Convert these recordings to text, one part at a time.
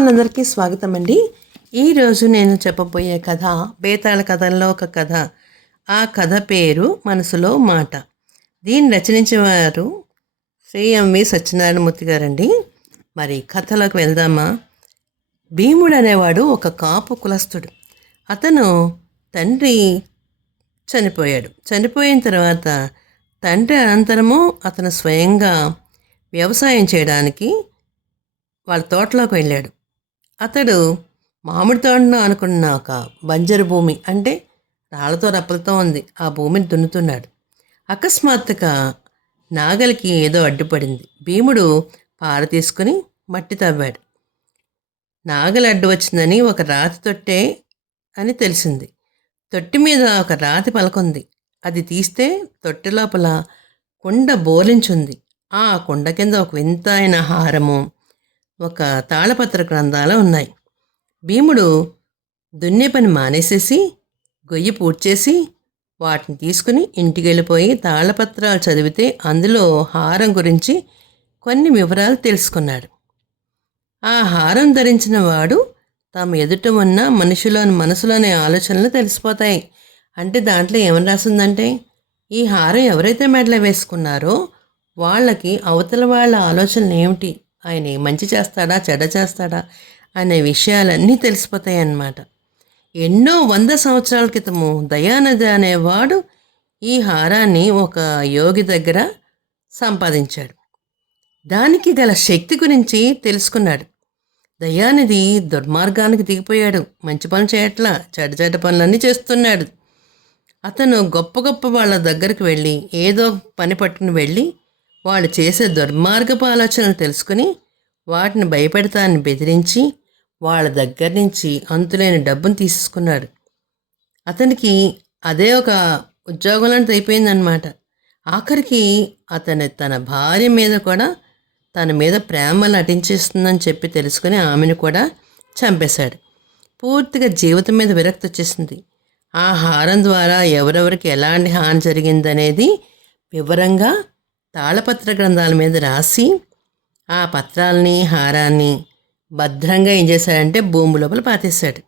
వాళ్ళందరికీ స్వాగతం అండి. ఈరోజు నేను చెప్పబోయే కథ బేతాళ కథల్లో ఒక కథ. ఆ కథ పేరు మనసులో మాట. దీన్ని రచనించేవారు శ్రీ ఎంవి సత్యనారాయణమూర్తి గారండి. మరి కథలోకి వెళ్దామా? భీముడు అనేవాడు ఒక కాపు కులస్థుడు. అతను తండ్రి చనిపోయాడు. చనిపోయిన తర్వాత తండ్రి అనంతరము అతను స్వయంగా వ్యవసాయం చేయడానికి వాళ్ళ తోటలోకి వెళ్ళాడు. అతడు మామిడి తోటను అనుకున్న ఒక బంజరు భూమి, అంటే రాళ్లతో రప్పలతో ఉంది, ఆ భూమిని దున్నుతున్నాడు. అకస్మాత్తుగా నాగలికి ఏదో అడ్డుపడింది. భీముడు పార తీసుకుని మట్టి తవ్వాడు. నాగలి అడ్డు వచ్చిందని ఒక రాతి తొట్టే అని తెలిసింది. తొట్టి మీద ఒక రాతి పలకుంది. అది తీస్తే తొట్టి లోపల కుండ బోలించుంది. ఆ కుండ కింద ఒక వింతైన హారము, ఒక తాళపత్ర గ్రంథాలు ఉన్నాయి. భీముడు దున్నే పని మానేసేసి గొయ్యి పూడ్చేసి వాటిని తీసుకుని ఇంటికి వెళ్ళిపోయి తాళపత్రాలు చదివితే అందులో హారం గురించి కొన్ని వివరాలు తెలుసుకున్నాడు. ఆ హారం ధరించిన వాడు తమ ఎదుట ఉన్న మనసులోని ఆలోచనలు తెలిసిపోతాయి. అంటే దాంట్లో ఏమని రాసిందంటే, ఈ హారం ఎవరైతే మెడలో వేసుకున్నారో వాళ్ళకి అవతల వాళ్ళ ఆలోచనలు ఏమిటి, ఆయన మంచి చేస్తాడా చెడ్డ చేస్తాడా అనే విషయాలన్నీ తెలిసిపోతాయి అన్నమాట. ఎన్నో 100 సంవత్సరాల క్రితము దయానది అనేవాడు ఈ హారాన్ని ఒక యోగి దగ్గర సంపాదించాడు. దానికి గల శక్తి గురించి తెలుసుకున్నాడు. దయానిధి దుర్మార్గానికి దిగిపోయాడు. మంచి పనులు చేయట్లా, చెడ్డ చెడ్డ పనులన్నీ చేస్తున్నాడు. అతను గొప్ప గొప్ప వాళ్ళ దగ్గరికి వెళ్ళి ఏదో పని పట్టుకుని వెళ్ళి వాళ్ళు చేసే దుర్మార్గపు ఆలోచనలు తెలుసుకుని వాటిని భయపెడతాన్ని బెదిరించి వాళ్ళ దగ్గర నుంచి అంతులేని డబ్బును తీసుకున్నాడు. అతనికి అదే ఒక ఉద్యోగం లాంటిది అయిపోయిందనమాట. ఆఖరికి తన భార్య మీద కూడా తన మీద ప్రేమ నటించేస్తుందని చెప్పి తెలుసుకుని ఆమెను కూడా చంపేశాడు. పూర్తిగా జీవితం మీద విరక్తి వచ్చేసింది. ఆ హారం ద్వారా ఎవరెవరికి ఎలాంటి హాని జరిగిందనేది వివరంగా తాళపత్ర గ్రంథాల మీద రాసి ఆ పత్రాలని హారాన్ని భద్రంగా ఏం చేశాడంటే భూమి లోపల పాతేశాడు.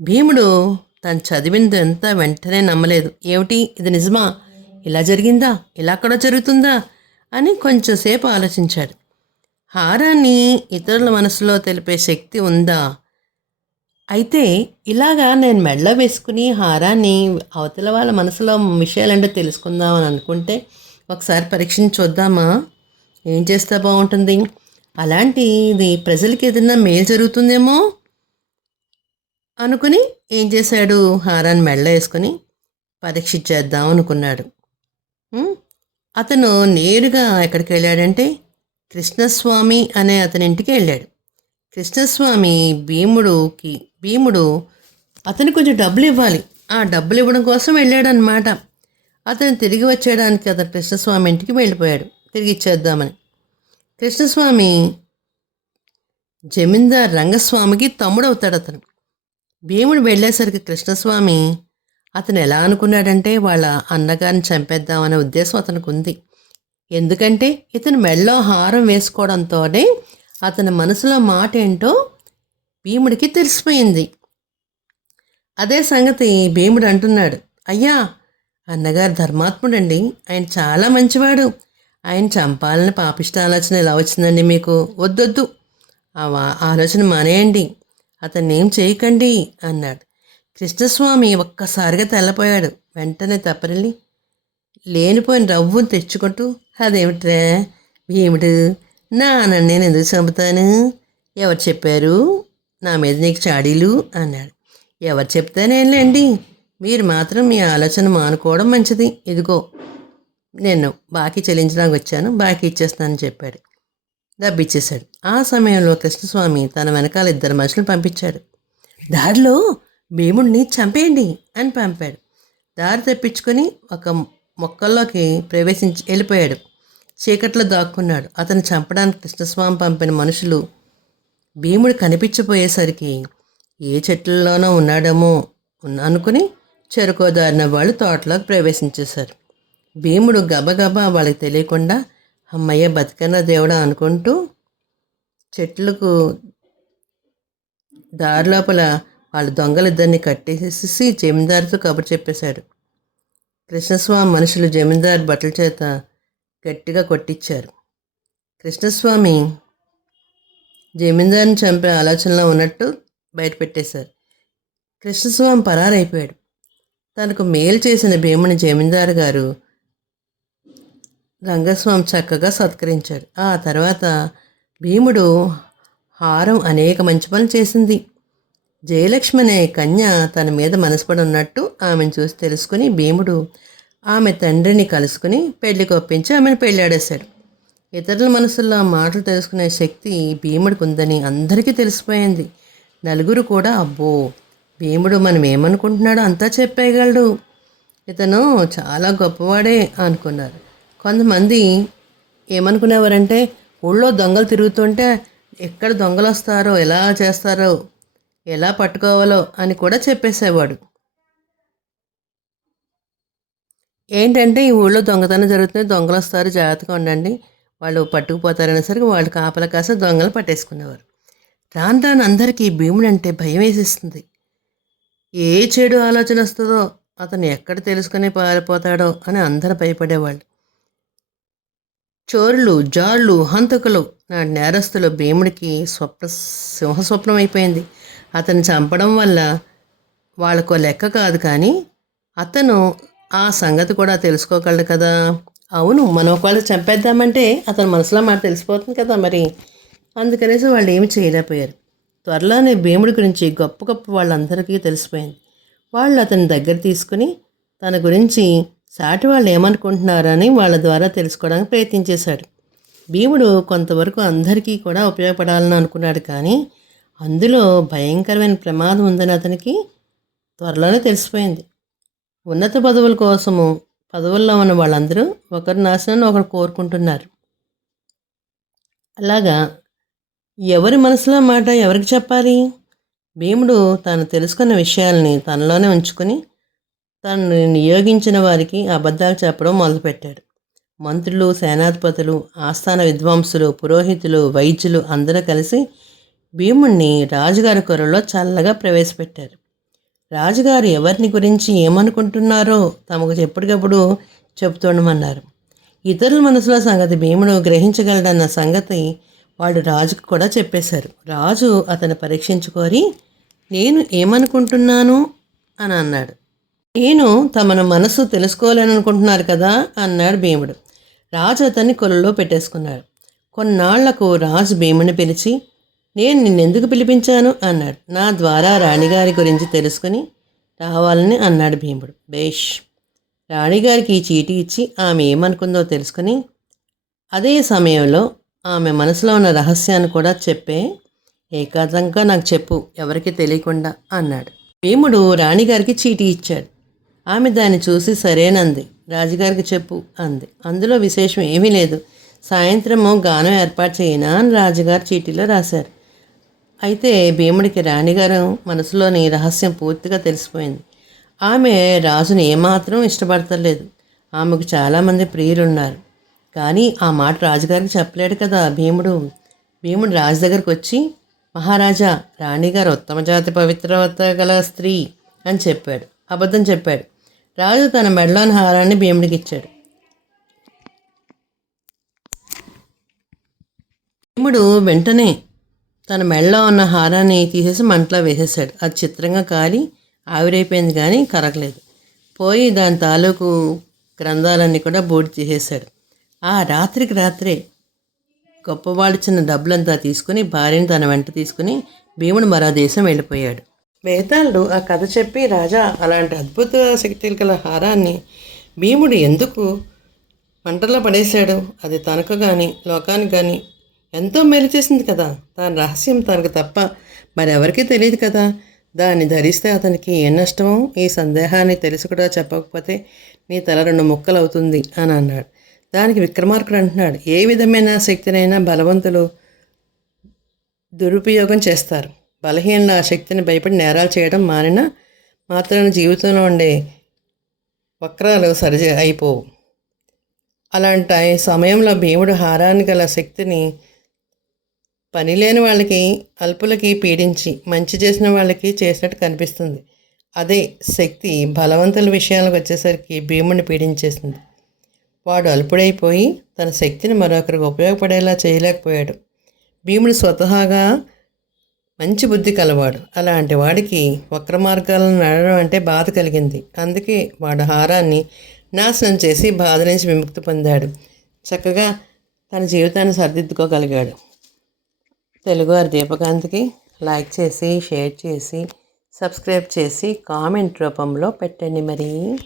భీముడు తను చదివిందంతా వెంటనే నమ్మలేదు. ఏమిటి, ఇది నిజమా? ఇలా జరిగిందా? ఇలా కూడా జరుగుతుందా అని కొంచెంసేపు ఆలోచించాడు. హారాన్ని ఇతరుల మనసులో తెలిపే శక్తి ఉందా? అయితే ఇలాగా నేను మెడలో వేసుకుని హారాన్ని అవతల వాళ్ళ మనసులో విషయాలంటే తెలుసుకుందామని అనుకుంటే ఒకసారి పరీక్షించి చూద్దామా? ఏం చేస్తే బాగుంటుంది? అలాంటిది ప్రజలకి ఏదైనా మేలు జరుగుతుందేమో అనుకుని ఏం చేశాడు, హారాన్ని మెడలో వేసుకొని పరీక్షించేద్దాం అనుకున్నాడు. అతను నేరుగా ఎక్కడికి వెళ్ళాడంటే కృష్ణస్వామి అనే అతని ఇంటికి వెళ్ళాడు. కృష్ణస్వామి భీముడు అతనికి కొంచెం డబ్బులు ఇవ్వాలి. ఆ డబ్బులు ఇవ్వడం కోసం వెళ్ళాడనమాట. అతను తిరిగి వచ్చేయడానికి అతను కృష్ణస్వామి ఇంటికి వెళ్ళిపోయాడు, తిరిగి ఇచ్చేద్దామని. కృష్ణస్వామి జమీందార్ రంగస్వామికి తమ్ముడవుతాడు అతను. భీముడు వెళ్ళేసరికి కృష్ణస్వామి అతను ఎలా అనుకున్నాడంటే వాళ్ళ అన్నగారిని చంపేద్దామనే ఉద్దేశం అతనికి ఉంది. ఎందుకంటే ఇతను మెడలో హారం వేసుకోవడంతోనే అతని మనసులో మాట ఏంటో భీముడికి తెలిసిపోయింది. అదే సంగతి భీముడు అంటున్నాడు, అయ్యా, అన్నగారు ధర్మాత్ముడండి, ఆయన చాలా మంచివాడు, ఆయన చంపాలని పాపిష్ట ఆలోచన ఎలా వచ్చిందండి మీకు? వద్దొద్దు, ఆ ఆలోచన మానేయండి, అతన్ని ఏం చేయకండి అన్నాడు. కృష్ణస్వామి ఒక్కసారిగా తెల్లపోయాడు. వెంటనే తప్పరిల్లి లేనిపోయిన రవ్వును తెచ్చుకుంటూ, అదేమిట్రా భీముడు, నాన్నని నేను ఎందుకు చంపుతాను? ఎవరు చెప్పారు నా మీద నీకు చాడీలు అన్నాడు. ఎవరు చెప్తానేంలేండి, మీరు మాత్రం మీ ఆలోచన మానుకోవడం మంచిది. ఇదిగో నేను బాకీ చెల్లించడానికి వచ్చాను, బాకీ ఇచ్చేస్తానని చెప్పాడు. డబ్బిచ్చేశాడు. ఆ సమయంలో కృష్ణస్వామి తన వెనకాల 2 మనుషులను పంపించాడు. దారిలో భీముడిని చంపేయండి అని పంపాడు. దారి తెప్పించుకొని ఒక మొక్కల్లోకి ప్రవేశించి వెళ్ళిపోయాడు. చీకట్లో దాక్కున్నాడు. అతను చంపడానికి కృష్ణస్వామి పంపిన మనుషులు భీముడు కనిపించబోయేసరికి ఏ చెట్లలోనో ఉన్నాడేమో అనుకుని చెరుకోదారిన వాళ్ళు తోటలోకి ప్రవేశించేశారు. భీముడు గబగబా వాళ్ళకి తెలియకుండా అమ్మయ్య బతికన్న దేవుడా అనుకుంటూ చెట్లకు దారి లోపల వాళ్ళ దొంగలిద్దరిని కట్టేసేసి జమీందారుతో కబురు చెప్పేశాడు. కృష్ణస్వామి మనుషులు జమీందారు బట్టల చేత గట్టిగా కొట్టించారు. కృష్ణస్వామి జమీందారుని చంపే ఆలోచనలో ఉన్నట్టు బయటపెట్టేశారు. కృష్ణస్వామి పరారైపోయాడు. తనకు మేలు చేసిన భీముని జమీందారు గారు రంగస్వామి చక్కగా సత్కరించాడు. ఆ తర్వాత భీముడు హారం అనేక మంచి పనులు చేసింది. జయలక్ష్మి అనే కన్య తన మీద మనసుపడి ఉన్నట్టు ఆమెను చూసి తెలుసుకుని భీముడు ఆమె తండ్రిని కలుసుకుని పెళ్లికి ఒప్పించి ఆమెను పెళ్ళాడేశాడు. ఇతరుల మనసుల్లో మాటలు తెలుసుకునే శక్తి భీముడికి ఉందని అందరికీ తెలిసిపోయింది. నలుగురు కూడా అబ్బో, భీముడు మనం ఏమనుకుంటున్నాడో అంతా చెప్పేయగలడు, ఇతను చాలా గొప్పవాడే అనుకున్నారు. కొంతమంది ఏమనుకునేవారంటే ఊళ్ళో దొంగలు తిరుగుతుంటే ఎక్కడ దొంగలు వస్తారో, ఎలా చేస్తారో, ఎలా పట్టుకోవాలో అని కూడా చెప్పేసేవాడు. ఏంటంటే ఈ ఊళ్ళో దొంగతనం జరుగుతుంది, దొంగలు వస్తారు, జాగ్రత్తగా ఉండండి, వాళ్ళు పట్టుకుపోతారనేసరికి వాళ్ళు కాపలా కాసి దొంగలు పట్టేసుకునేవారు. రాను రాను అందరికీ భీముడు అంటే భయం వేసేస్తుంది. ఏ చెడు ఆలోచన వస్తుందో, అతను ఎక్కడ తెలుసుకుని పారిపోతాడో అని అందరూ భయపడేవాళ్ళు. చోరులు, జాళ్ళు, హంతకులు, నాటి నేరస్తులు భీముడికి సింహస్వప్నం అయిపోయింది. అతన్ని చంపడం వల్ల వాళ్ళకో లెక్క కాదు, కానీ అతను ఆ సంగతి కూడా తెలుసుకోగలడు కదా. అవును, మనం ఒకవేళ చంపేద్దామంటే అతని మనసులో మాట తెలిసిపోతుంది కదా మరి. అందుకనేసి వాళ్ళు ఏమి చేయలేకపోయారు. త్వరలోనే భీముడి గురించి గొప్ప గొప్ప వాళ్ళందరికీ తెలిసిపోయింది. వాళ్ళు అతని దగ్గర తీసుకుని తన గురించి సాటి వాళ్ళు ఏమనుకుంటున్నారని వాళ్ళ ద్వారా తెలుసుకోవడానికి ప్రయత్నించేశాడు. భీముడు కొంతవరకు అందరికీ కూడా ఉపయోగపడాలని అనుకున్నాడు, కానీ అందులో భయంకరమైన ప్రమాదం ఉందని అతనికి త్వరలోనే తెలిసిపోయింది. ఉన్నత పదవుల కోసము పదవుల్లో ఉన్న వాళ్ళందరూ ఒకరి నాశనాన్ని ఒకరు కోరుకుంటున్నారు. అలాగా ఎవరి మనసులో మాట ఎవరికి చెప్పాలి? భీముడు తాను తెలుసుకున్న విషయాల్ని తనలోనే ఉంచుకుని తనను నియోగించిన వారికి అబద్ధాలు చెప్పడం మొదలుపెట్టాడు. మంత్రులు, సేనాధిపతులు, ఆస్థాన విద్వాంసులు, పురోహితులు, వైద్యులు అందరూ కలిసి భీముణ్ణి రాజుగారి కొరలో చల్లగా ప్రవేశపెట్టారు. రాజుగారు ఎవరిని గురించి ఏమనుకుంటున్నారో తమకు ఎప్పటికప్పుడు చెబుతుండమన్నారు. ఇతరుల మనసులో సంగతి భీముడు గ్రహించగలడన్న సంగతి వాళ్ళు రాజుకు కూడా చెప్పేశారు. రాజు అతను పరీక్షించుకొని నేను ఏమనుకుంటున్నాను అని అన్నాడు. నేను తమను మనసు తెలుసుకోవాలనుకుంటున్నారు కదా అన్నాడు భీముడు. రాజు అతన్ని కొలలో పెట్టేసుకున్నాడు. కొన్నాళ్లకు రాజు భీముని పిలిచి నేను నిన్నెందుకు పిలిపించాను అన్నాడు. నా ద్వారా రాణిగారి గురించి తెలుసుకుని రావాలని అన్నాడు భీముడు. బేష్. రాణిగారికి ఈ చీటీ ఇచ్చి ఆమె ఏమనుకుందో తెలుసుకుని అదే సమయంలో ఆమె మనసులో ఉన్న రహస్యాన్ని కూడా చెప్పే ఏకాంతంగా నాకు చెప్పు, ఎవరికి తెలియకుండా అన్నాడు. భీముడు రాణిగారికి చీటీ ఇచ్చాడు. ఆమె దాన్ని చూసి సరేనంది. రాజుగారికి చెప్పు అంది. అందులో విశేషం ఏమీ లేదు. సాయంత్రము గానం ఏర్పాటు చేయనా అని రాజుగారు చీటీలో రాశారు. అయితే భీముడికి రాణిగారు మనసులోని రహస్యం పూర్తిగా తెలిసిపోయింది. ఆమె రాజుని ఏమాత్రం ఇష్టపడతలేదు. ఆమెకు చాలామంది ప్రియులున్నారు, కానీ ఆ మాట రాజుగారికి చెప్పలేడు కదా భీముడు రాజు దగ్గరకు వచ్చి మహారాజా, రాణిగారు ఉత్తమ జాతి పవిత్రత గల స్త్రీ అని చెప్పాడు. అబద్ధం చెప్పాడు. రాజు తన మెడలోని హారాన్ని భీముడికి ఇచ్చాడు. భీముడు వెంటనే తన మెడలో ఉన్న హారాన్ని తీసేసి మంటలో వేసేసాడు. అది చిత్రంగా కాలి ఆవిరైపోయింది, కానీ కరగలేదు. పోయి దాని తాలూకు గ్రంథాలన్నీ కూడా బూడి తీసేశాడు. ఆ రాత్రికి రాత్రే గొప్పవాడు చిన్న డబ్బులంతా తీసుకుని భార్యని తన వెంట తీసుకుని భీముడు మరో దేశం వెళ్ళిపోయాడు. వేతాళుడు ఆ కథ చెప్పి, రాజా, అలాంటి అద్భుత శక్తులు గల హారాన్ని భీముడు ఎందుకు మంటల్లో పడేశాడు? అది తనకు కానీ లోకానికి కానీ ఎంతో మేలు చేసింది కదా. దాని రహస్యం తనకు తప్ప మరెవరికీ తెలియదు కదా. దాన్ని ధరిస్తే అతనికి ఏ నష్టమో ఈ సందేహాన్ని తెలిసి కూడా చెప్పకపోతే నీ తల 2 ముక్కలు అవుతుంది అని అన్నాడు. దానికి విక్రమార్కుడు అంటున్నాడు, ఏ విధమైన శక్తినైనా బలవంతులు దురుపయోగం చేస్తారు. బలహీనులు ఆ శక్తిని భయపడి నేరాలు చేయడం మానిన మాత్రం జీవితంలో ఉండే వక్రాలు అయిపోవు. అలాంటి సమయంలో భీముడు హారాన్ని గల శక్తిని పని లేని వాళ్ళకి, అల్పులకి పీడించి మంచి చేసిన వాళ్ళకి చేసినట్టు కనిపిస్తుంది. అదే శక్తి బలవంతుల విషయాలకు వచ్చేసరికి భీముడిని పీడించేసింది. వాడు అల్పుడైపోయి తన శక్తిని మరొకరికి ఉపయోగపడేలా చేయలేకపోయాడు. భీముడు స్వతహాగా మంచి బుద్ధి కలవాడు. అలాంటి వాడికి వక్ర మార్గాలను నడవడం అంటే బాధ కలిగింది. అందుకే వాడు హారాన్ని నాశనం చేసి బాధ నుంచి విముక్తి పొందాడు. చక్కగా తన జీవితాన్ని సరిదిద్దుకోగలిగాడు. తెలుగువారి దీపకాంత్కి లైక్ చేసి, షేర్ చేసి, సబ్స్క్రైబ్ చేసి, కామెంట్ రూపంలో పెట్టండి మరి.